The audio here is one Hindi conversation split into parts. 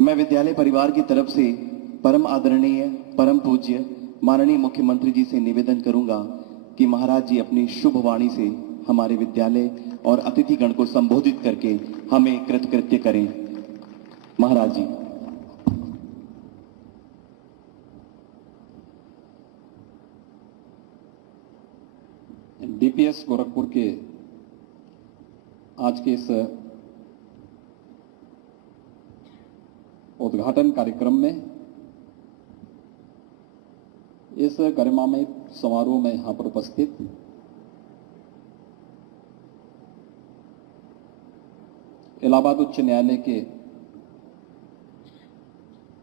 मैं विद्यालय परिवार की तरफ से परम आदरणीय परम पूज्य माननीय मुख्यमंत्री जी से निवेदन करूंगा कि महाराज जी अपनी शुभ वाणी से हमारे विद्यालय और अतिथिगण को संबोधित करके हमें कृतकृत्य करें। महाराज जी। डीपीएस गोरखपुर के आज के इस उद्घाटन कार्यक्रम में इस गरिमामय समारोह में यहां पर उपस्थित इलाहाबाद उच्च न्यायालय के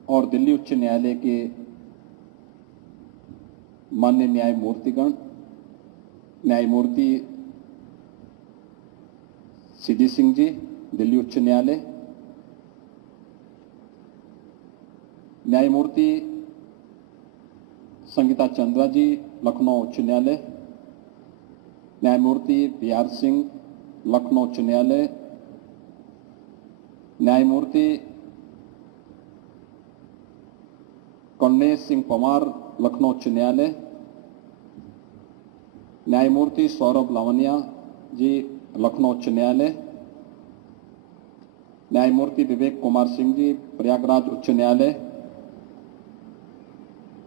और दिल्ली उच्च न्यायालय के माननीय न्यायमूर्तिगण, न्यायमूर्ति सीडी सिंह जी दिल्ली उच्च न्यायालय, न्यायमूर्ति संगीता चंद्रा जी लखनऊ उच्च न्यायालय, न्यायमूर्ति बीआर सिंह लखनऊ उच्च न्यायालय, न्यायमूर्ति कौंडेय सिंह पवार लखनऊ उच्च न्यायालय, न्यायमूर्ति सौरभ लावनिया जी लखनऊ उच्च न्यायालय, न्यायमूर्ति विवेक कुमार सिंह जी प्रयागराज उच्च न्यायालय,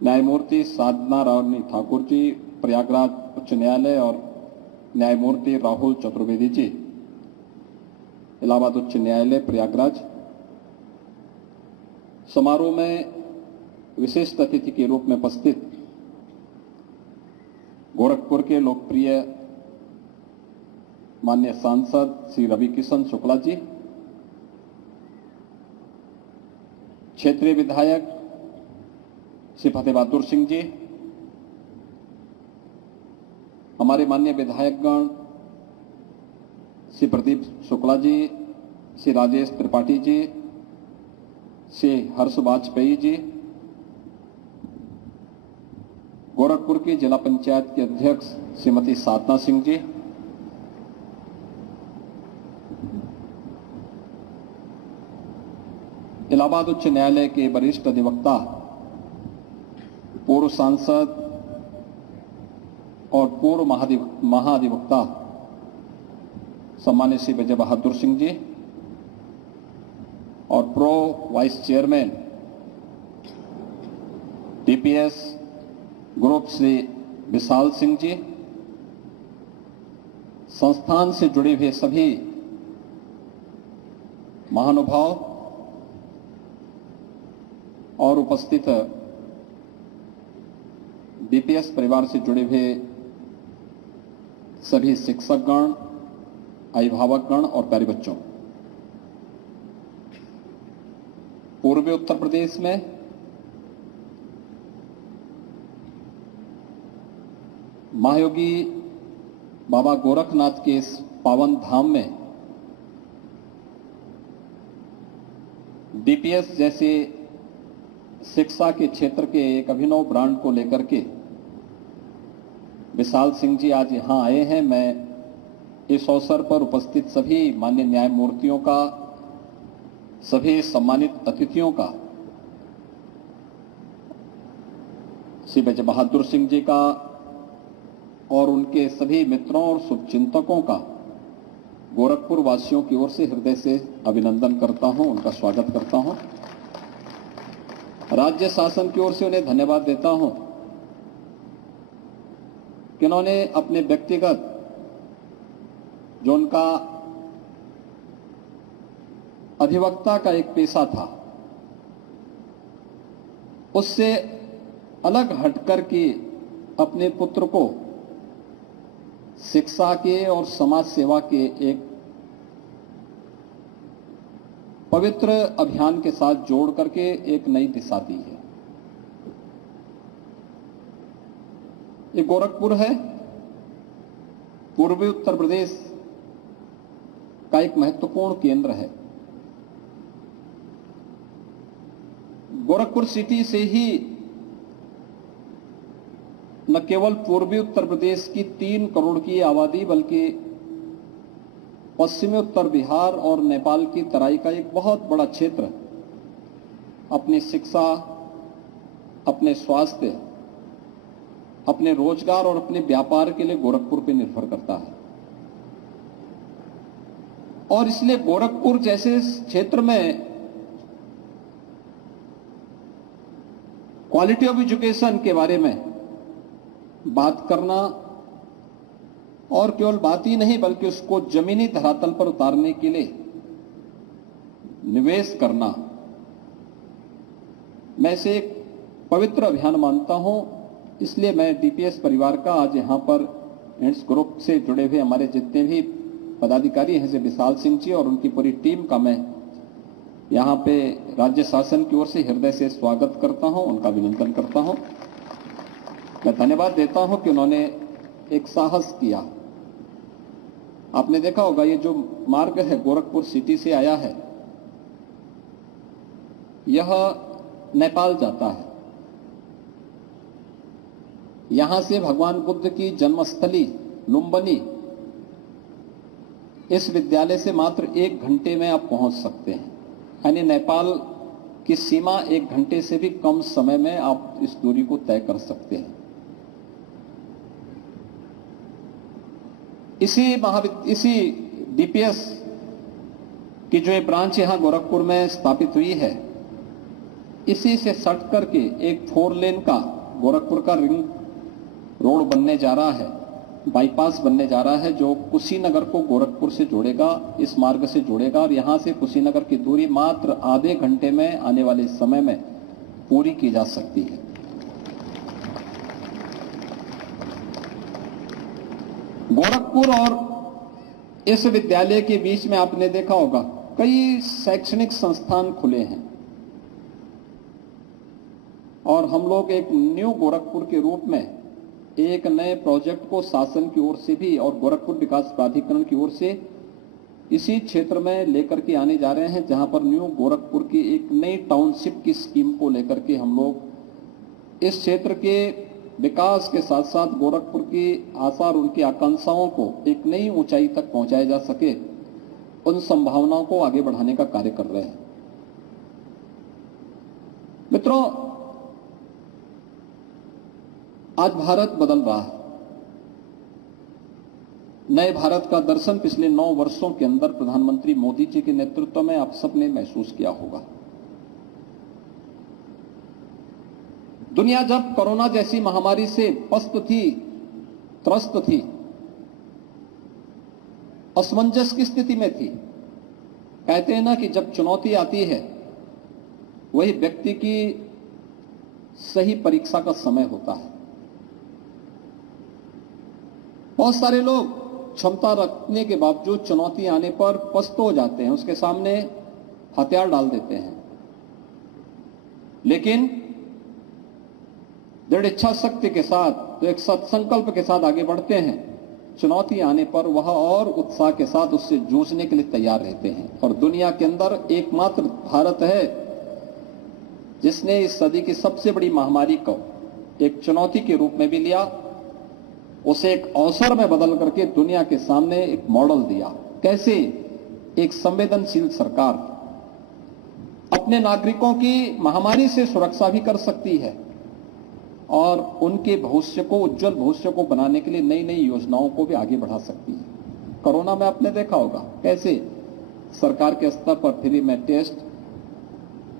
न्यायमूर्ति साधना रानी ठाकुर जी प्रयागराज उच्च न्यायालय और न्यायमूर्ति राहुल चतुर्वेदी जी इलाहाबाद उच्च न्यायालय प्रयागराज। समारोह में विशिष्ट अतिथि के रूप में उपस्थित गोरखपुर के लोकप्रिय माननीय सांसद श्री रवि किशन शुक्ला जी, क्षेत्रीय विधायक श्री फतेह बहादुर सिंह जी, हमारे माननीय विधायकगण श्री प्रदीप शुक्ला जी, श्री राजेश त्रिपाठी जी, श्री हर्ष वाजपेयी जी, गोरखपुर की जिला पंचायत के अध्यक्ष श्रीमती साधना सिंह जी, इलाहाबाद उच्च न्यायालय के वरिष्ठ अधिवक्ता, पूर्व सांसद और पूर्व महाधिवक्ता सम्मानित श्री विजय बहादुर सिंह जी और pro vice chairman DPS group Shri Vishal Singh ji, संस्थान से जुड़े हुए सभी महानुभाव और उपस्थित डीपीएस परिवार से जुड़े हुए सभी शिक्षकगण, अभिभावकगण और प्यारे बच्चों। पूर्वी उत्तर प्रदेश में महायोगी बाबा गोरखनाथ के इस पावन धाम में डीपीएस जैसे शिक्षा के क्षेत्र के एक अभिनव ब्रांड को लेकर के विशाल सिंह जी आज यहां आए हैं। मैं इस अवसर पर उपस्थित सभी माननीय न्यायमूर्तियों का, सभी सम्मानित अतिथियों का, श्री विजय बहादुर सिंह जी का और उनके सभी मित्रों और शुभचिंतकों का गोरखपुर वासियों की ओर से हृदय से अभिनंदन करता हूं, उनका स्वागत करता हूं। राज्य शासन की ओर से उन्हें धन्यवाद देता हूं कि उन्होंने अपने व्यक्तिगत जो उनका अधिवक्ता का एक पेशा था उससे अलग हटकर के अपने पुत्र को शिक्षा के और समाज सेवा के एक पवित्र अभियान के साथ जोड़ करके एक नई दिशा दी है। ये गोरखपुर है, पूर्वी उत्तर प्रदेश का एक महत्वपूर्ण केंद्र है। गोरखपुर सिटी से ही न केवल पूर्वी उत्तर प्रदेश की 3 करोड़ की आबादी बल्कि पश्चिमी उत्तर बिहार और नेपाल की तराई का एक बहुत बड़ा क्षेत्र अपनी शिक्षा, अपने स्वास्थ्य, अपने रोजगार और अपने व्यापार के लिए गोरखपुर पर निर्भर करता है। और इसलिए गोरखपुर जैसे क्षेत्र में क्वालिटी ऑफ एजुकेशन के बारे में बात करना, और केवल बात ही नहीं बल्कि उसको जमीनी धरातल पर उतारने के लिए निवेश करना, मैं इसे एक पवित्र अभियान मानता हूं। इसलिए मैं डीपीएस परिवार का आज यहां पर एंड्स ग्रुप से जुड़े हुए हमारे जितने भी पदाधिकारी हैं, जैसे विशाल सिंह जी और उनकी पूरी टीम का मैं यहां पे राज्य शासन की ओर से हृदय से स्वागत करता हूं, उनका अभिनंदन करता हूं। मैं धन्यवाद देता हूं कि उन्होंने एक साहस किया। आपने देखा होगा ये जो मार्ग है गोरखपुर सिटी से आया है, यह नेपाल जाता है। यहां से भगवान बुद्ध की जन्मस्थली लुम्बिनी इस विद्यालय से मात्र 1 घंटे में आप पहुंच सकते हैं, यानी नेपाल की सीमा 1 घंटे से भी कम समय में आप इस दूरी को तय कर सकते हैं। इसी डीपीएस की जो ये ब्रांच यहां गोरखपुर में स्थापित हुई है, इसी से सट करके एक 4 लेन का गोरखपुर का रिंग रोड बनने जा रहा है, बाईपास बनने जा रहा है, जो कुशीनगर को गोरखपुर से जोड़ेगा, इस मार्ग से जोड़ेगा और यहां से कुशीनगर की दूरी मात्र आधे घंटे में आने वाले समय में पूरी की जा सकती है। गोरखपुर और इस विद्यालय के बीच में आपने देखा होगा कई शैक्षणिक संस्थान खुले हैं, और हम लोग एक न्यू गोरखपुर के रूप में एक नए प्रोजेक्ट को शासन की ओर से भी और गोरखपुर विकास प्राधिकरण की ओर से इसी क्षेत्र में लेकर के आने जा रहे हैं, जहां पर न्यू गोरखपुर की एक नई टाउनशिप की स्कीम को लेकर के हम लोग इस क्षेत्र के विकास के साथ साथ गोरखपुर की आशा और उनकी आकांक्षाओं को एक नई ऊंचाई तक पहुंचाया जा सके, उन संभावनाओं को आगे बढ़ाने का कार्य कर रहे हैं। मित्रों, आज भारत बदल रहा है। नए भारत का दर्शन पिछले 9 वर्षों के अंदर प्रधानमंत्री मोदी जी के नेतृत्व में आप सबने महसूस किया होगा। दुनिया जब कोरोना जैसी महामारी से त्रस्त थी, असमंजस की स्थिति में थी। कहते हैं ना कि जब चुनौती आती है वही व्यक्ति की सही परीक्षा का समय होता है। बहुत सारे लोग क्षमता रखने के बावजूद चुनौती आने पर पस्त हो जाते हैं, उसके सामने हथियार डाल देते हैं, लेकिन दृढ़ इच्छा शक्ति के साथ, तो एक सत्संकल्प के साथ आगे बढ़ते हैं। चुनौती आने पर वह और उत्साह के साथ उससे जूझने के लिए तैयार रहते हैं। और दुनिया के अंदर एकमात्र भारत है जिसने इस सदी की सबसे बड़ी महामारी को एक चुनौती के रूप में भी लिया, उसे एक अवसर में बदल करके दुनिया के सामने एक मॉडल दिया। कैसे एक संवेदनशील सरकार अपने नागरिकों की महामारी से सुरक्षा भी कर सकती है और उनके भविष्य को, उज्जवल भविष्य को बनाने के लिए नई नई योजनाओं को भी आगे बढ़ा सकती है। कोरोना में आपने देखा होगा कैसे सरकार के स्तर पर फ्री में टेस्ट,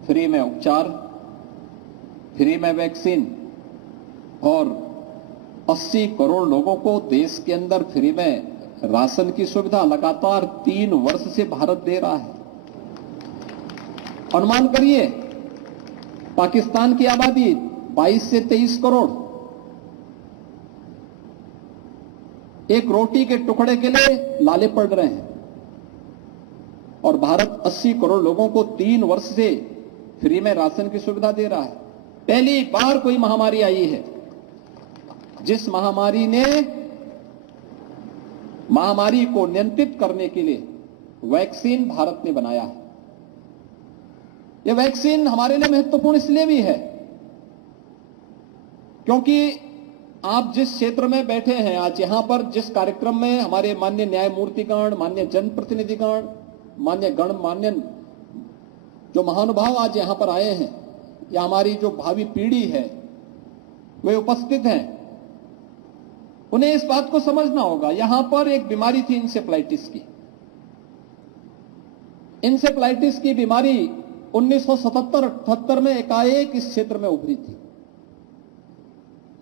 फ्री में उपचार, फ्री में वैक्सीन और 80 करोड़ लोगों को देश के अंदर फ्री में राशन की सुविधा लगातार 3 वर्ष से भारत दे रहा है। अनुमान करिए, पाकिस्तान की आबादी 22 से 23 करोड़, एक रोटी के टुकड़े के लिए लाले पड़ रहे हैं, और भारत 80 करोड़ लोगों को 3 वर्ष से फ्री में राशन की सुविधा दे रहा है। पहली बार कोई महामारी आई है जिस महामारी ने महामारी को नियंत्रित करने के लिए वैक्सीन भारत ने बनाया है। यह वैक्सीन हमारे लिए महत्वपूर्ण इसलिए भी है क्योंकि आप जिस क्षेत्र में बैठे हैं आज, यहां पर जिस कार्यक्रम में हमारे माननीय न्यायमूर्तिगण, माननीय जनप्रतिनिधिगण, माननीय गणमान्य जो महानुभाव आज यहां पर आए हैं या हमारी जो भावी पीढ़ी है वे उपस्थित हैं, उन्हें इस बात को समझना होगा। यहां पर एक बीमारी थी इंसेफ्लाइटिस की। इंसेफ्लाइटिस की बीमारी 1977-78 में एकाएक इस क्षेत्र में उभरी थी।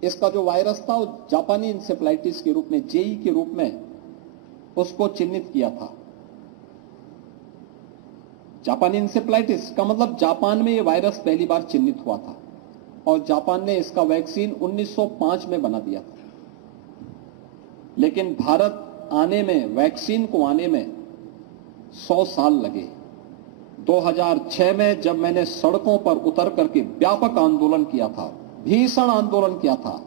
इसका जो वायरस था वो जापानी इंसेफ्लाइटिस के रूप में, जेई के रूप में उसको चिन्हित किया था। जापानी इंसेफ्लाइटिस का मतलब जापान में ये वायरस पहली बार चिन्हित हुआ था और जापान ने इसका वैक्सीन 1905 में बना दिया था। लेकिन भारत आने में, वैक्सीन को आने में 100 साल लगे। 2006 में जब मैंने सड़कों पर उतर करके व्यापक आंदोलन किया था, भीषण आंदोलन किया था,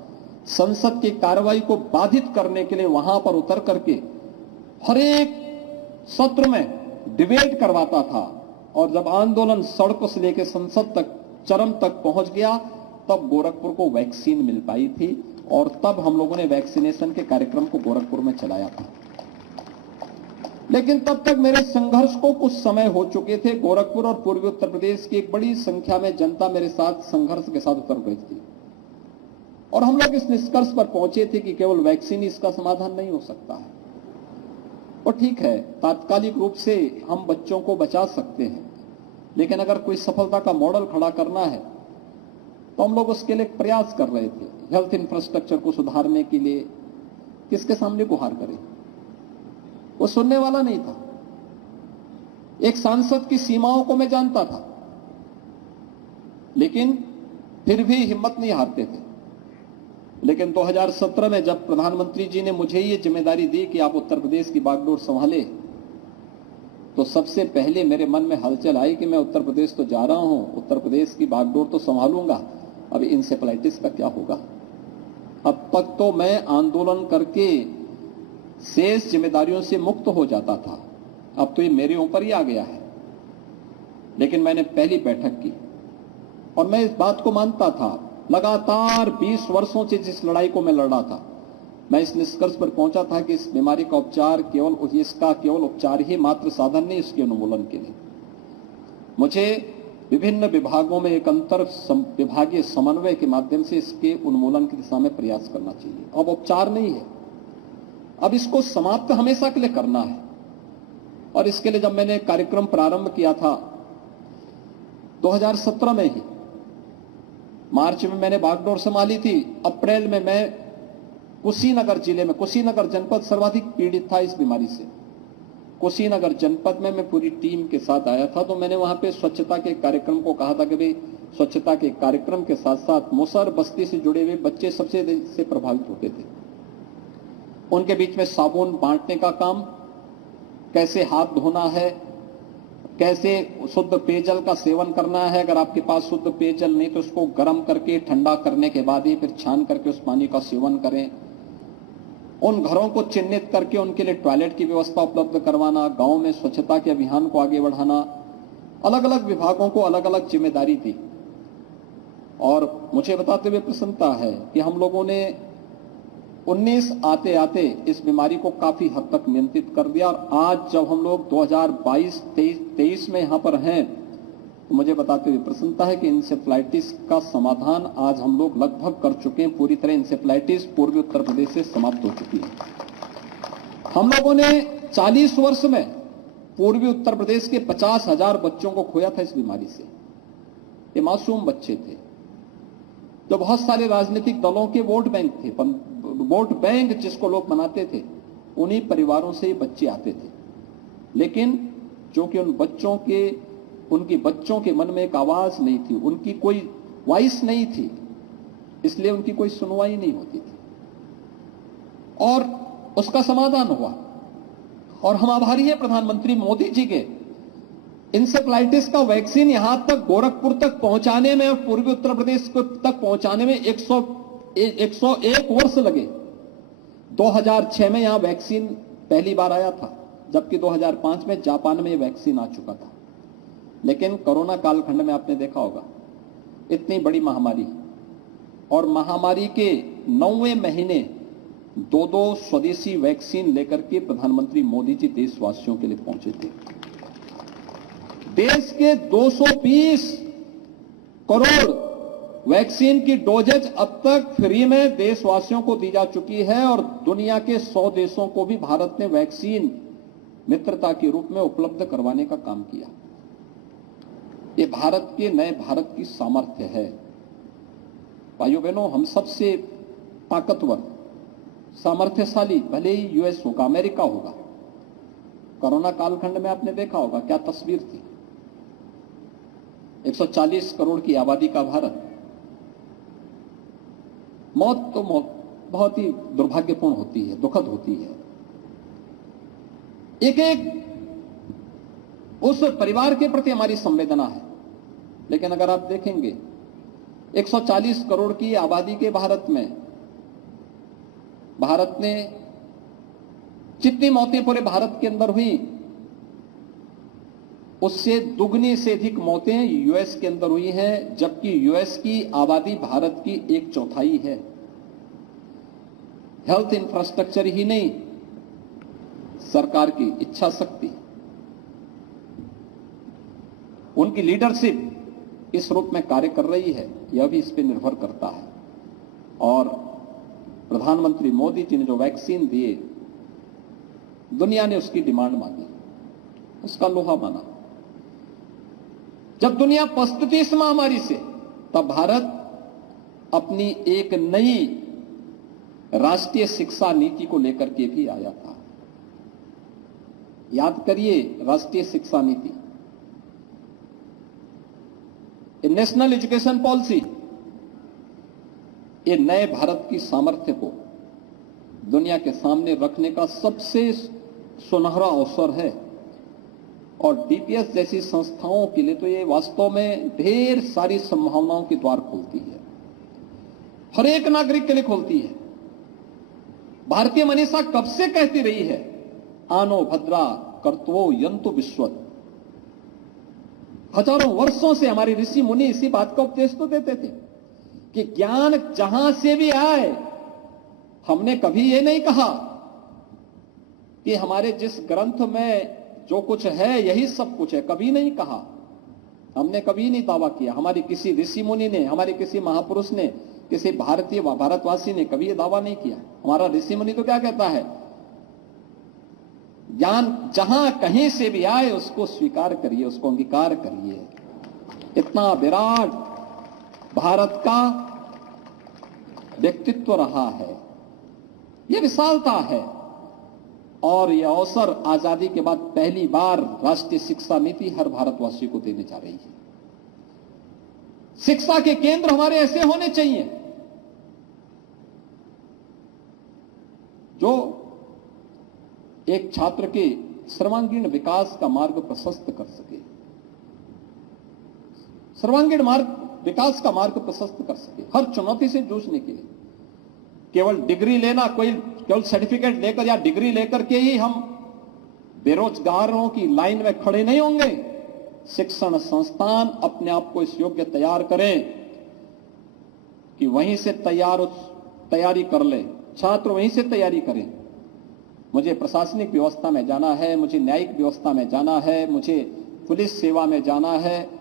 संसद की कार्रवाई को बाधित करने के लिए वहां पर उतर करके हर एक सत्र में डिबेट करवाता था, और जब आंदोलन सड़कों से लेकर संसद तक चरम तक पहुंच गया, तब गोरखपुर को वैक्सीन मिल पाई थी और तब हम लोगों ने वैक्सीनेशन के कार्यक्रम को गोरखपुर में चलाया था। लेकिन तब तक मेरे संघर्ष को कुछ समय हो चुके थे। गोरखपुर और पूर्वी उत्तर प्रदेश की एक बड़ी संख्या में जनता मेरे साथ संघर्ष के साथ उतर गई थी और हम लोग इस निष्कर्ष पर पहुंचे थे कि केवल वैक्सीन इसका समाधान नहीं हो सकता है। और ठीक है, तात्कालिक रूप से हम बच्चों को बचा सकते हैं, लेकिन अगर कोई सफलता का मॉडल खड़ा करना है तो हम लोग उसके लिए प्रयास कर रहे थे। हेल्थ इंफ्रास्ट्रक्चर को सुधारने के लिए किसके सामने गुहार करें, वो सुनने वाला नहीं था। एक सांसद की सीमाओं को मैं जानता था, लेकिन फिर भी हिम्मत नहीं हारते थे। लेकिन 2017 में जब प्रधानमंत्री जी ने मुझे ये जिम्मेदारी दी कि आप उत्तर प्रदेश की बागडोर संभाले, तो सबसे पहले मेरे मन में हलचल आई कि मैं उत्तर प्रदेश तो जा रहा हूं, उत्तर प्रदेश की बागडोर तो संभालूंगा, अब इंसेफ्लाइटिस का क्या होगा। अब तक तो मैं आंदोलन करके शेष जिम्मेदारियों से मुक्त हो जाता था, अब तो ये मेरे ऊपर ही आ गया है। लेकिन मैंने पहली बैठक की और मैं इस बात को मानता था, लगातार 20 वर्षों से जिस लड़ाई को मैं लड़ रहा था, मैं इस निष्कर्ष पर पहुंचा था कि इस बीमारी का उपचार केवल उपचार ही मात्र साधन नहीं, इसके उन्मूलन के लिए मुझे विभिन्न विभागों में एक अंतर विभागीय समन्वय के माध्यम से इसके उन्मूलन की दिशा में प्रयास करना चाहिए। अब उपचार नहीं है, अब इसको समाप्त हमेशा के लिए करना है। और इसके लिए जब मैंने कार्यक्रम प्रारंभ किया था 2017 में ही, मार्च में मैंने बागडोर संभाली थी, अप्रैल में मैं कुशीनगर जिले में, कुशीनगर जनपद सर्वाधिक पीड़ित था इस बीमारी से। कुशीनगर जनपद में मैं पूरी टीम के साथ आया था, तो मैंने वहां पे स्वच्छता के कार्यक्रम को कहा था कि भाई स्वच्छता के कार्यक्रम के साथ साथ मुसहर बस्ती से जुड़े हुए बच्चे सबसे से प्रभावित होते थे, उनके बीच में साबुन बांटने का काम, कैसे हाथ धोना है, कैसे शुद्ध पेयजल का सेवन करना है, अगर आपके पास शुद्ध पेयजल नहीं तो उसको गर्म करके ठंडा करने के बाद ही फिर छान करके उस पानी का सेवन करें। उन घरों को चिन्हित करके उनके लिए टॉयलेट की व्यवस्था उपलब्ध करवाना, गांव में स्वच्छता के अभियान को आगे बढ़ाना, अलग अलग विभागों को अलग अलग जिम्मेदारी दी। और मुझे बताते हुए प्रसन्नता है कि हम लोगों ने 19 आते आते इस बीमारी को काफी हद तक नियंत्रित कर दिया। और आज जब हम लोग 2022-23 में यहां पर हैं, तो मुझे बताते हुए प्रसन्नता है कि इंसेफ्लाइटिस का समाधान आज हम लोग लगभग कर चुके हैं। पूरी तरह इंसेफ्लाइटिस पूर्वी उत्तर प्रदेश से समाप्त हो चुकी है। हम लोगों ने 40 वर्ष में पूर्वी उत्तर प्रदेश के 50,000 बच्चों को खोया था इस बीमारी से। ये मासूम बच्चे थे जो बहुत सारे राजनीतिक दलों के वोट बैंक थे, वोट बैंक जिसको लोग बनाते थे, उन्हीं परिवारों से ये बच्चे आते थे। लेकिन क्योंकि उनकी बच्चों के मन में एक आवाज नहीं थी, उनकी कोई वॉइस नहीं थी, इसलिए उनकी कोई सुनवाई नहीं होती थी और उसका समाधान हुआ। और हम आभारी हैं प्रधानमंत्री मोदी जी के, इंसेफ्लाइटिस का वैक्सीन यहां तक गोरखपुर तक पहुंचाने में और पूर्वी उत्तर प्रदेश तक पहुंचाने में 101 वर्ष लगे। 2006 में यहां वैक्सीन पहली बार आया था, जबकि 2005 में जापान में यह वैक्सीन आ चुका था। लेकिन कोरोना कालखंड में आपने देखा होगा, इतनी बड़ी महामारी, और महामारी के 9वें महीने 2 स्वदेशी वैक्सीन लेकर के प्रधानमंत्री मोदी जी देशवासियों के लिए पहुंचे थे। देश के 220 करोड़ वैक्सीन की डोजेज अब तक फ्री में देशवासियों को दी जा चुकी है और दुनिया के 100 देशों को भी भारत ने वैक्सीन मित्रता के रूप में उपलब्ध करवाने का काम किया। ये भारत के नए भारत की सामर्थ्य है। भाइयों बहनों, हम सबसे ताकतवर, सामर्थ्यशाली भले ही यूएस होगा, अमेरिका होगा। कोरोना कालखंड में आपने देखा होगा क्या तस्वीर थी। 140 करोड़ की आबादी का भारत, मौत तो मौत बहुत ही दुर्भाग्यपूर्ण होती है, दुखद होती है। एक एक उस परिवार के प्रति हमारी संवेदना है। लेकिन अगर आप देखेंगे 140 करोड़ की आबादी के भारत में भारत ने जितनी मौतें पूरे भारत के अंदर हुई उससे दुगनी से अधिक मौतें यूएस के अंदर हुई हैं, जबकि यूएस की आबादी भारत की 1/4 है। हेल्थ इंफ्रास्ट्रक्चर ही नहीं, सरकार की इच्छा शक्ति, उनकी लीडरशिप इस रूप में कार्य कर रही है, यह भी इस पर निर्भर करता है। और प्रधानमंत्री मोदी जी ने जो वैक्सीन दिए, दुनिया ने उसकी डिमांड मांगी, उसका लोहा माना। जब दुनिया पछती इस महामारी से, तब भारत अपनी एक नई राष्ट्रीय शिक्षा नीति को लेकर के भी आया था। याद करिए, राष्ट्रीय शिक्षा नीति, नेशनल एजुकेशन पॉलिसी, ये नए भारत की सामर्थ्य को दुनिया के सामने रखने का सबसे सुनहरा अवसर है। और डीपीएस जैसी संस्थाओं के लिए तो ये वास्तव में ढेर सारी संभावनाओं के द्वार खोलती है, हर एक नागरिक के लिए खोलती है। भारतीय मनीषा कब से कहती रही है, आनो भद्रा कर्तवो यंतु विश्वत। हजारों वर्षों से हमारे ऋषि मुनि इसी बात का उपदेश तो देते थे कि ज्ञान जहां से भी आए, हमने कभी ये नहीं कहा कि हमारे जिस ग्रंथ में जो कुछ है यही सब कुछ है, कभी नहीं कहा। हमने कभी नहीं दावा किया, हमारे किसी ऋषि मुनि ने, हमारे किसी महापुरुष ने, किसी भारतवासी ने कभी ये दावा नहीं किया। हमारा ऋषि मुनि तो क्या कहता है, ज्ञान जहां कहीं से भी आए उसको स्वीकार करिए, उसको अंगीकार करिए। इतना विराट भारत का व्यक्तित्व रहा है, यह विशालता है। और यह अवसर आजादी के बाद पहली बार राष्ट्रीय शिक्षा नीति हर भारतवासी को देने जा रही है। शिक्षा के केंद्र हमारे ऐसे होने चाहिए जो एक छात्र के सर्वांगीण विकास का मार्ग प्रशस्त कर सके, सर्वांगीण विकास का मार्ग प्रशस्त कर सके, हर चुनौती से जूझने के लिए। केवल डिग्री लेना, केवल सर्टिफिकेट लेकर या डिग्री लेकर के ही हम बेरोजगारों की लाइन में खड़े नहीं होंगे। शिक्षण संस्थान अपने आप को इस योग्य तैयार करें कि वहीं से तैयारी कर ले, छात्र वहीं से तैयारी करें। मुझे प्रशासनिक व्यवस्था में जाना है, मुझे न्यायिक व्यवस्था में जाना है, मुझे पुलिस सेवा में जाना है,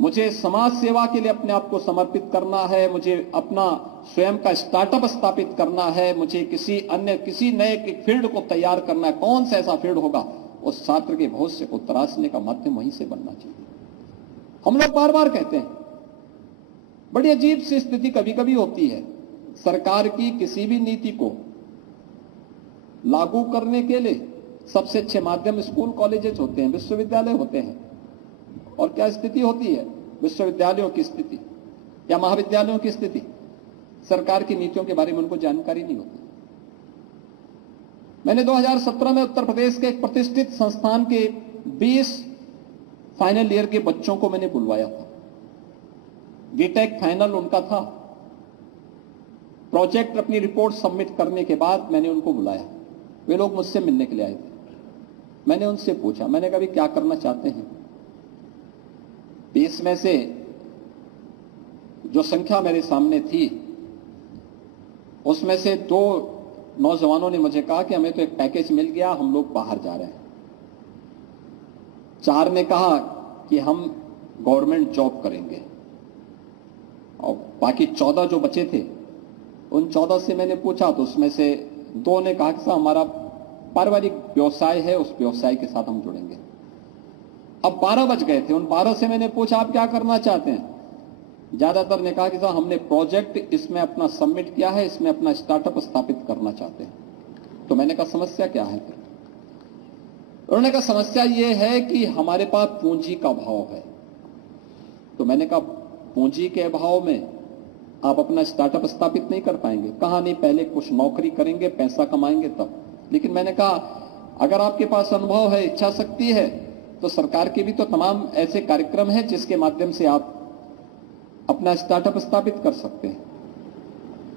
मुझे समाज सेवा के लिए अपने आप को समर्पित करना है, मुझे अपना स्वयं का स्टार्टअप स्थापित करना है, मुझे किसी नए फील्ड को तैयार करना है। कौन सा ऐसा फील्ड होगा, उस छात्र के भविष्य को तराशने का माध्यम वहीं से बनना चाहिए। हम लोग बार बार कहते हैं, बड़ी अजीब सी स्थिति कभी कभी होती है, सरकार की किसी भी नीति को लागू करने के लिए सबसे अच्छे माध्यम स्कूल कॉलेजेस होते हैं, विश्वविद्यालय होते हैं। और क्या स्थिति होती है विश्वविद्यालयों की स्थिति या महाविद्यालयों की स्थिति, सरकार की नीतियों के बारे में उनको जानकारी नहीं होती। मैंने 2017 में उत्तर प्रदेश के एक प्रतिष्ठित संस्थान के 20 फाइनल ईयर के बच्चों को मैंने बुलवाया था। बीटेक फाइनल उनका था। प्रोजेक्ट अपनी रिपोर्ट सबमिट करने के बाद मैंने उनको बुलाया। वे लोग मुझसे मिलने के लिए आए थे। मैंने उनसे पूछा, मैंने कहा क्या करना चाहते हैं। 20 में से जो संख्या मेरे सामने थी उसमें से 2 नौजवानों ने मुझे कहा कि हमें तो एक पैकेज मिल गया, हम लोग बाहर जा रहे हैं। 4 ने कहा कि हम गवर्नमेंट जॉब करेंगे, और बाकी 14 जो बचे थे उन 14 से मैंने पूछा तो उसमें से 2 ने कहा कि साहब हमारा पारिवारिक व्यवसाय है, उस व्यवसाय के साथ हम जुड़ेंगे। अब 12 बज गए थे, उन 12 से मैंने पूछा आप क्या करना चाहते हैं? ज्यादातर ने कहा कि साहब हमने प्रोजेक्ट इसमें अपना सबमिट किया है, इसमें अपना स्टार्टअप स्थापित करना चाहते हैं। तो मैंने कहा समस्या क्या है फिर? उन्होंने कहा समस्या यह है कि हमारे पास पूंजी का अभाव है। तो मैंने कहा पूंजी के अभाव में आप अपना स्टार्टअप स्थापित नहीं कर पाएंगे। कहा नहीं, पहले कुछ नौकरी करेंगे, पैसा कमाएंगे तब। लेकिन मैंने कहा अगर आपके पास अनुभव है, इच्छा शक्ति है, तो सरकार के भी तो तमाम ऐसे कार्यक्रम हैं जिसके माध्यम से आप अपना स्टार्टअप स्थापित कर सकते हैं।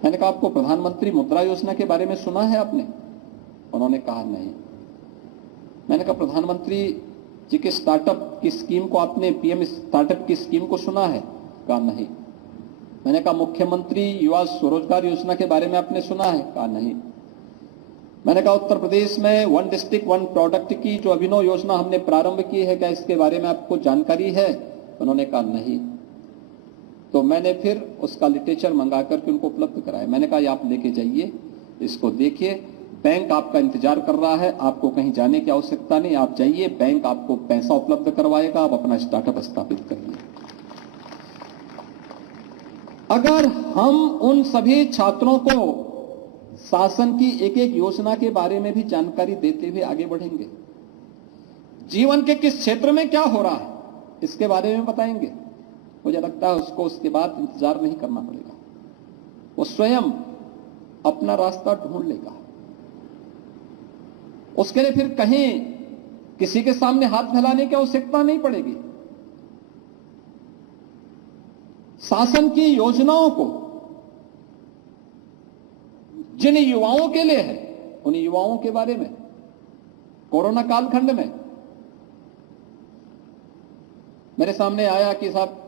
मैंने कहा आपको प्रधानमंत्री मुद्रा योजना के बारे में सुना है आपने? उन्होंने कहा नहीं। मैंने कहा प्रधानमंत्री जी के स्टार्टअप की स्कीम को आपने, पीएम स्टार्टअप की स्कीम को सुना है? कहा नहीं। मैंने कहा मुख्यमंत्री युवा स्वरोजगार योजना के बारे में आपने सुना है? कहा नहीं। मैंने कहा उत्तर प्रदेश में 1 डिस्ट्रिक्ट 1 प्रोडक्ट की जो अभिनव योजना हमने प्रारंभ की है, क्या इसके बारे में आपको जानकारी है? उन्होंने कहा नहीं। तो मैंने फिर उसका लिटरेचर मंगा करके उनको उपलब्ध कराया। मैंने कहा आप लेके जाइए, इसको देखिए, बैंक आपका इंतजार कर रहा है, आपको कहीं जाने की आवश्यकता नहीं, आप जाइए, बैंक आपको पैसा उपलब्ध करवाएगा, आप अपना स्टार्टअप स्थापित करिए। अगर हम उन सभी छात्रों को शासन की एक एक योजना के बारे में भी जानकारी देते हुए आगे बढ़ेंगे, जीवन के किस क्षेत्र में क्या हो रहा है इसके बारे में बताएंगे, मुझे लगता है उसको उसके बाद इंतजार नहीं करना पड़ेगा, वो स्वयं अपना रास्ता ढूंढ लेगा। उसके लिए फिर कहीं किसी के सामने हाथ फैलाने की आवश्यकता नहीं पड़ेगी। शासन की योजनाओं को जिन युवाओं के लिए है, उन युवाओं के बारे में कोरोना कालखंड में मेरे सामने आया कि साहब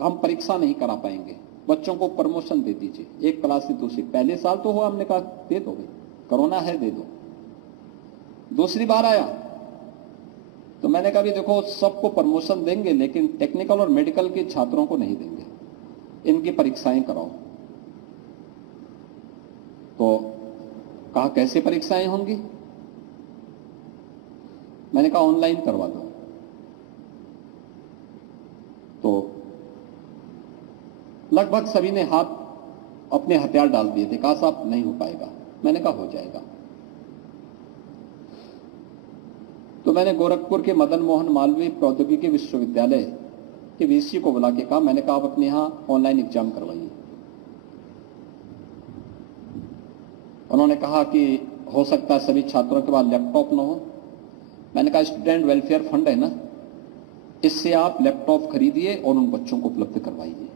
हम परीक्षा नहीं करा पाएंगे, बच्चों को प्रमोशन दे दीजिए, एक क्लास से दूसरी। पहले साल तो हुआ, हमने कहा दे दो भाई, कोरोना है दे दो। दूसरी बार आया तो मैंने कहा भी देखो सबको प्रमोशन देंगे लेकिन टेक्निकल और मेडिकल के छात्रों को नहीं देंगे, इनकी परीक्षाएं कराओ। तो कहा कैसे परीक्षाएं होंगी? मैंने कहा ऑनलाइन करवा दो। तो लगभग सभी ने हाथ अपने हथियार डाल दिए थे, कहा साहब नहीं हो पाएगा। मैंने कहा हो जाएगा। तो मैंने गोरखपुर के मदन मोहन मालवीय प्रौद्योगिकी विश्वविद्यालय के वीसी को बुला के कहा, मैंने कहा आप अपने यहां ऑनलाइन एग्जाम करवाइए। उन्होंने कहा कि हो सकता है सभी छात्रों के पास लैपटॉप न हो। मैंने कहा स्टूडेंट वेलफेयर फंड है ना, इससे आप लैपटॉप खरीदिए और उन बच्चों को उपलब्ध करवाइए,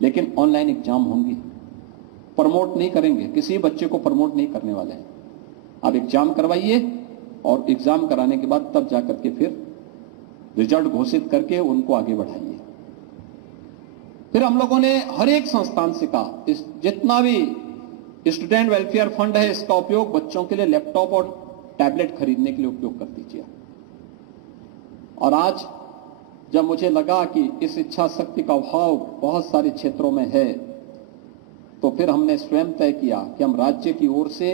लेकिन ऑनलाइन एग्जाम होंगी, प्रमोट नहीं करेंगे, किसी बच्चे को प्रमोट नहीं करने वाले हैं। आप एग्जाम करवाइए और एग्जाम कराने के बाद तब जाकर के फिर रिजल्ट घोषित करके उनको आगे बढ़ाइए। फिर हम लोगों ने हर एक संस्थान से कहा जितना भी स्टूडेंट वेलफेयर फंड है इसका उपयोग बच्चों के लिए लैपटॉप और टैबलेट खरीदने के लिए उपयोग कर दीजिए। और आज जब मुझे लगा कि इस इच्छा शक्ति का अभाव बहुत सारे क्षेत्रों में है, तो फिर हमने स्वयं तय किया कि हम राज्य की ओर से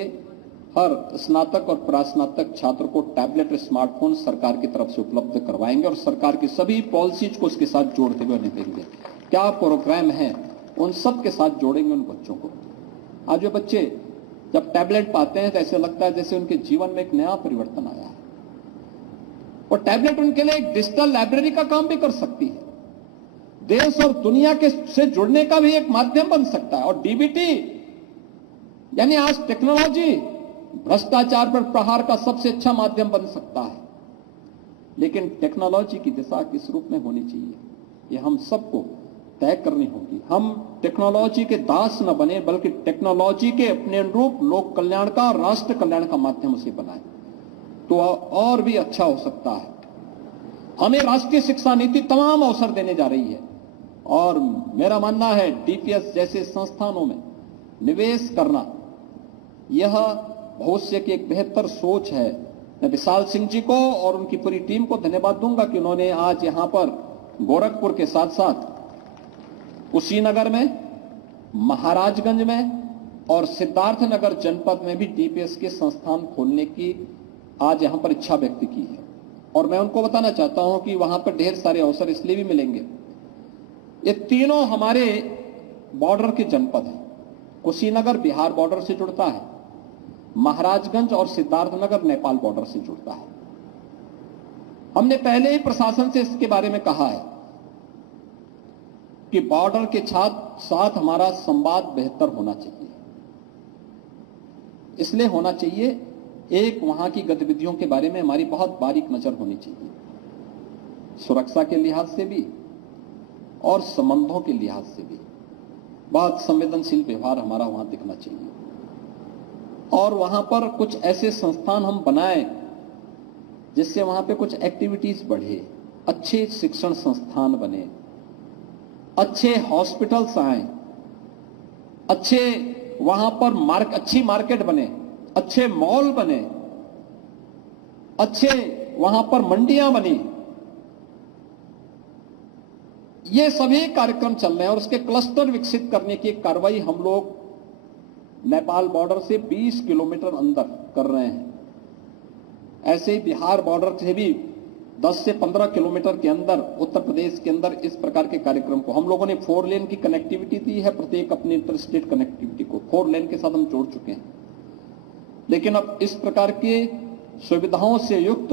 हर स्नातक और प्रास्नातक छात्र को टैबलेट और स्मार्टफोन सरकार की तरफ से उपलब्ध करवाएंगे और सरकार की सभी पॉलिसीज को उसके साथ जोड़ते हुए निकलेंगे। क्या प्रोग्राम है उन सब के साथ जोड़ेंगे उन बच्चों को। आज जो बच्चे जब टैबलेट पाते हैं तो ऐसे लगता है जैसे उनके जीवन में एक नया परिवर्तन आया है। और टैबलेट उनके लिए एक डिजिटल लाइब्रेरी का काम भी कर सकती है, देश और दुनिया के से जुड़ने का भी एक माध्यम बन सकता है। और डीबीटी यानी आज टेक्नोलॉजी भ्रष्टाचार पर प्रहार का सबसे अच्छा माध्यम बन सकता है, लेकिन टेक्नोलॉजी की दिशा किस रूप में होनी चाहिए ये हम सबको तय करनी होगी। हम टेक्नोलॉजी के दास न बने बल्कि टेक्नोलॉजी के अपने अनुरूप लोक कल्याण का, राष्ट्र कल्याण का माध्यम उसे बनाए तो और भी अच्छा हो सकता है। हमें राष्ट्रीय शिक्षा नीति तमाम अवसर देने जा रही है और मेरा मानना है डीपीएस जैसे संस्थानों में निवेश करना यह भविष्य की एक बेहतर सोच है मैं विशाल सिंह जी को और उनकी पूरी टीम को धन्यवाद दूंगा कि उन्होंने आज यहां पर गोरखपुर के साथ साथ कुशीनगर में, महाराजगंज में और सिद्धार्थनगर जनपद में भी डीपीएस के संस्थान खोलने की आज यहां पर इच्छा व्यक्त की है। और मैं उनको बताना चाहता हूं कि वहां पर ढेर सारे अवसर इसलिए भी मिलेंगे, ये तीनों हमारे बॉर्डर के जनपद हैं। कुशीनगर बिहार बॉर्डर से जुड़ता है, महाराजगंज और सिद्धार्थनगर नेपाल बॉर्डर से जुड़ता है। हमने पहले ही प्रशासन से इसके बारे में कहा है कि बॉर्डर के साथ हमारा संवाद बेहतर होना चाहिए। इसलिए होना चाहिए, एक, वहां की गतिविधियों के बारे में हमारी बहुत बारीक नजर होनी चाहिए, सुरक्षा के लिहाज से भी और संबंधों के लिहाज से भी बहुत संवेदनशील व्यवहार हमारा वहां दिखना चाहिए। और वहां पर कुछ ऐसे संस्थान हम बनाएं जिससे वहां पे कुछ एक्टिविटीज बढ़े, अच्छे शिक्षण संस्थान बने, अच्छे हॉस्पिटल्स आए, अच्छे वहां पर अच्छी मार्केट बने, अच्छे मॉल बने, अच्छे वहां पर मंडियां बनी। ये सभी कार्यक्रम चल रहे हैं और उसके क्लस्टर विकसित करने की एक कार्रवाई हम लोग नेपाल बॉर्डर से 20 किलोमीटर अंदर कर रहे हैं। ऐसे ही बिहार बॉर्डर से भी 10 से 15 किलोमीटर के अंदर उत्तर प्रदेश के अंदर इस प्रकार के कार्यक्रम को हम लोगों ने 4 लेन की कनेक्टिविटी दी है। प्रत्येक अपनी इंटर स्टेट कनेक्टिविटी को 4 लेन के साथ हम जोड़ चुके हैं। लेकिन अब इस प्रकार के सुविधाओं से युक्त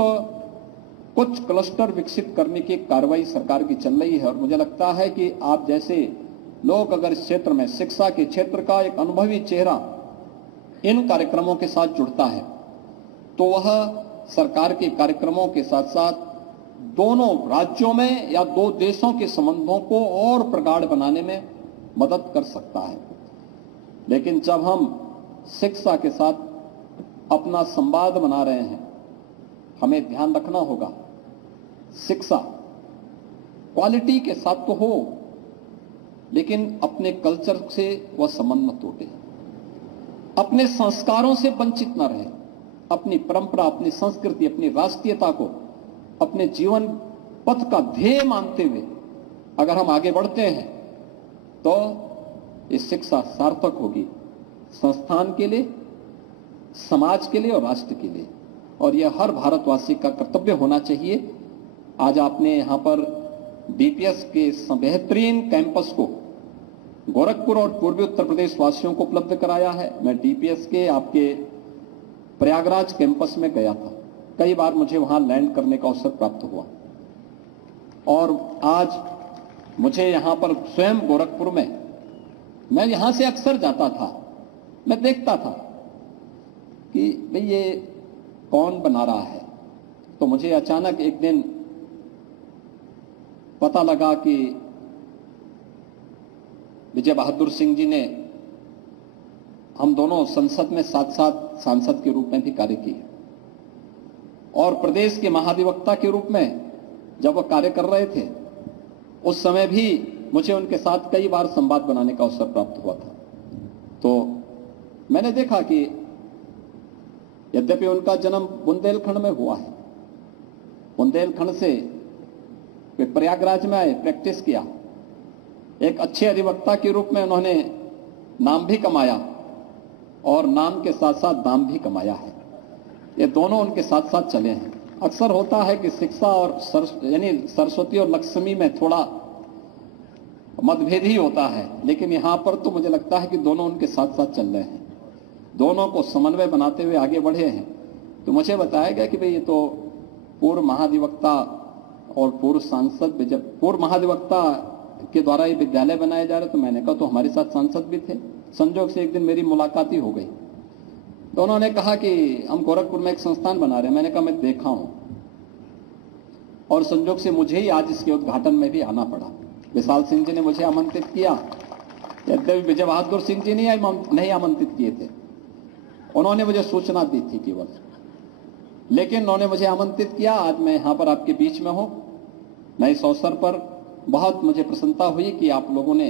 कुछ क्लस्टर विकसित करने की कार्रवाई सरकार की चल रही है। और मुझे लगता है कि आप जैसे लोग अगर इस क्षेत्र में शिक्षा के क्षेत्र का एक अनुभवी चेहरा इन कार्यक्रमों के साथ जुड़ता है तो वह सरकार के कार्यक्रमों के साथ साथ दोनों राज्यों में या दो देशों के संबंधों को और प्रगाढ़ बनाने में मदद कर सकता है। लेकिन जब हम शिक्षा के साथ अपना संवाद बना रहे हैं, हमें ध्यान रखना होगा, शिक्षा क्वालिटी के साथ तो हो लेकिन अपने कल्चर से वह संबंध न टूटे, अपने संस्कारों से वंचित न रहे, अपनी परंपरा, अपनी संस्कृति, अपनी राष्ट्रीयता को अपने जीवन पथ का ध्येय मानते हुए अगर हम आगे बढ़ते हैं तो ये शिक्षा सार्थक होगी संस्थान के लिए, समाज के लिए और राष्ट्र के लिए। और यह हर भारतवासी का कर्तव्य होना चाहिए। आज आपने यहां पर डीपीएस के बेहतरीन कैंपस को गोरखपुर और पूर्वी उत्तर प्रदेश वासियों को उपलब्ध कराया है। मैं डीपीएस के आपके प्रयागराज कैंपस में गया था, कई बार मुझे वहां लैंड करने का अवसर प्राप्त हुआ और आज मुझे यहां पर स्वयं गोरखपुर में, मैं यहां से अक्सर जाता था, मैं देखता था कि भाई ये कौन बना रहा है। तो मुझे अचानक एक दिन पता लगा कि विजय बहादुर सिंह जी ने, हम दोनों संसद में साथ साथ सांसद के रूप में भी कार्य किए और प्रदेश के महाधिवक्ता के रूप में जब वह कार्य कर रहे थे उस समय भी मुझे उनके साथ कई बार संवाद बनाने का अवसर प्राप्त हुआ था। तो मैंने देखा कि यद्यपि उनका जन्म बुंदेलखंड में हुआ है, बुंदेलखंड से वे प्रयागराज में आए, प्रैक्टिस किया, एक अच्छे अधिवक्ता के रूप में उन्होंने नाम भी कमाया और नाम के साथ साथ दाम भी कमाया है। ये दोनों उनके साथ साथ चले हैं। अक्सर होता है कि शिक्षा और यानी सरस्वती और लक्ष्मी में थोड़ा मतभेद ही होता है, लेकिन यहां पर तो मुझे लगता है कि दोनों उनके साथ साथ चल रहे हैं, दोनों को समन्वय बनाते हुए आगे बढ़े हैं। तो मुझे बताया गया कि भाई ये तो पूर्व महाधिवक्ता और पूर्व सांसद, जब पूर्व महाधिवक्ता के द्वारा ये विद्यालय बनाया जा रहा, तो मैंने कहा तो हमारे साथ सांसद भी थे। संजोग से एक दिन मेरी मुलाकात ही हो गई, तो उन्होंने कहा कि हम गोरखपुर में एक संस्थान बना रहे हैं। मैंने कहा मैं देखा हूं, और संजोग से मुझे ही आज इसके उद्घाटन में भी आना पड़ा। विशाल सिंह जी ने मुझे आमंत्रित किया, यद्यपि विजय बहादुर सिंह जी नहीं आमंत्रित किए थे, उन्होंने मुझे सूचना दी थी केवल, लेकिन उन्होंने मुझे आमंत्रित किया। आज मैं यहां पर आपके बीच में हूं। मैं इस अवसर पर बहुत मुझे प्रसन्नता हुई कि आप लोगों ने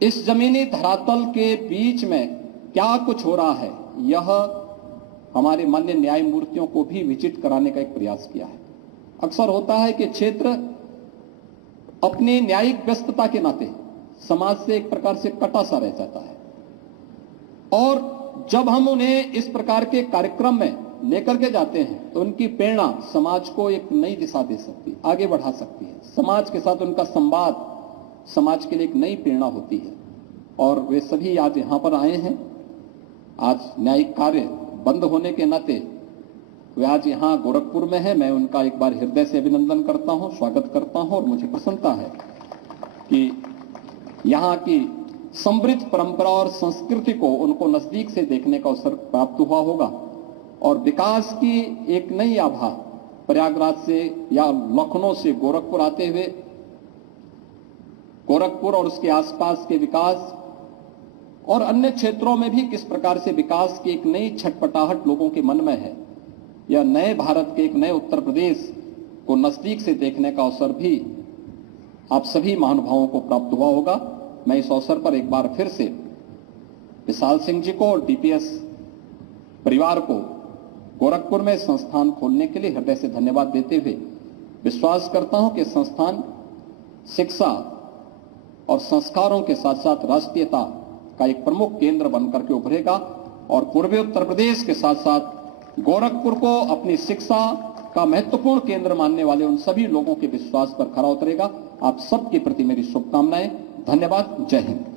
इस जमीनी धरातल के बीच में क्या कुछ हो रहा है, यह हमारे मान्य न्यायमूर्तियों को भी विजिट कराने का एक प्रयास किया है। अक्सर होता है कि क्षेत्र अपनी न्यायिक व्यस्तता के नाते समाज से एक प्रकार से कटा सा रह जाता है, और जब हम उन्हें इस प्रकार के कार्यक्रम में लेकर के जाते हैं तो उनकी प्रेरणा समाज को एक नई दिशा दे सकती है, आगे बढ़ा सकती है। समाज के साथ उनका संवाद समाज के लिए एक नई प्रेरणा होती है, और वे सभी आज यहां पर आए हैं। आज न्यायिक कार्य बंद होने के नाते वे आज यहां गोरखपुर में है। मैं उनका एक बार हृदय से अभिनंदन करता हूं, स्वागत करता हूं, और मुझे प्रसन्नता है कि यहां की समृद्ध परंपरा और संस्कृति को उनको नजदीक से देखने का अवसर प्राप्त हुआ होगा, और विकास की एक नई आभा प्रयागराज से या लखनऊ से गोरखपुर आते हुए गोरखपुर और उसके आसपास के विकास और अन्य क्षेत्रों में भी किस प्रकार से विकास की एक नई छटपटाहट लोगों के मन में है, या नए भारत के एक नए उत्तर प्रदेश को नजदीक से देखने का अवसर भी आप सभी महानुभावों को प्राप्त हुआ होगा। मैं इस अवसर पर एक बार फिर से विशाल सिंह जी को और डीपीएस परिवार को गोरखपुर में संस्थान खोलने के लिए हृदय से धन्यवाद देते हुए विश्वास करता हूं कि संस्थान शिक्षा और संस्कारों के साथ साथ राष्ट्रीयता का एक प्रमुख केंद्र बनकर के उभरेगा, और पूर्वी उत्तर प्रदेश के साथ साथ गोरखपुर को अपनी शिक्षा का महत्वपूर्ण केंद्र मानने वाले उन सभी लोगों के विश्वास पर खरा उतरेगा। आप सबके प्रति मेरी शुभकामनाएं। धन्यवाद। जय हिंद।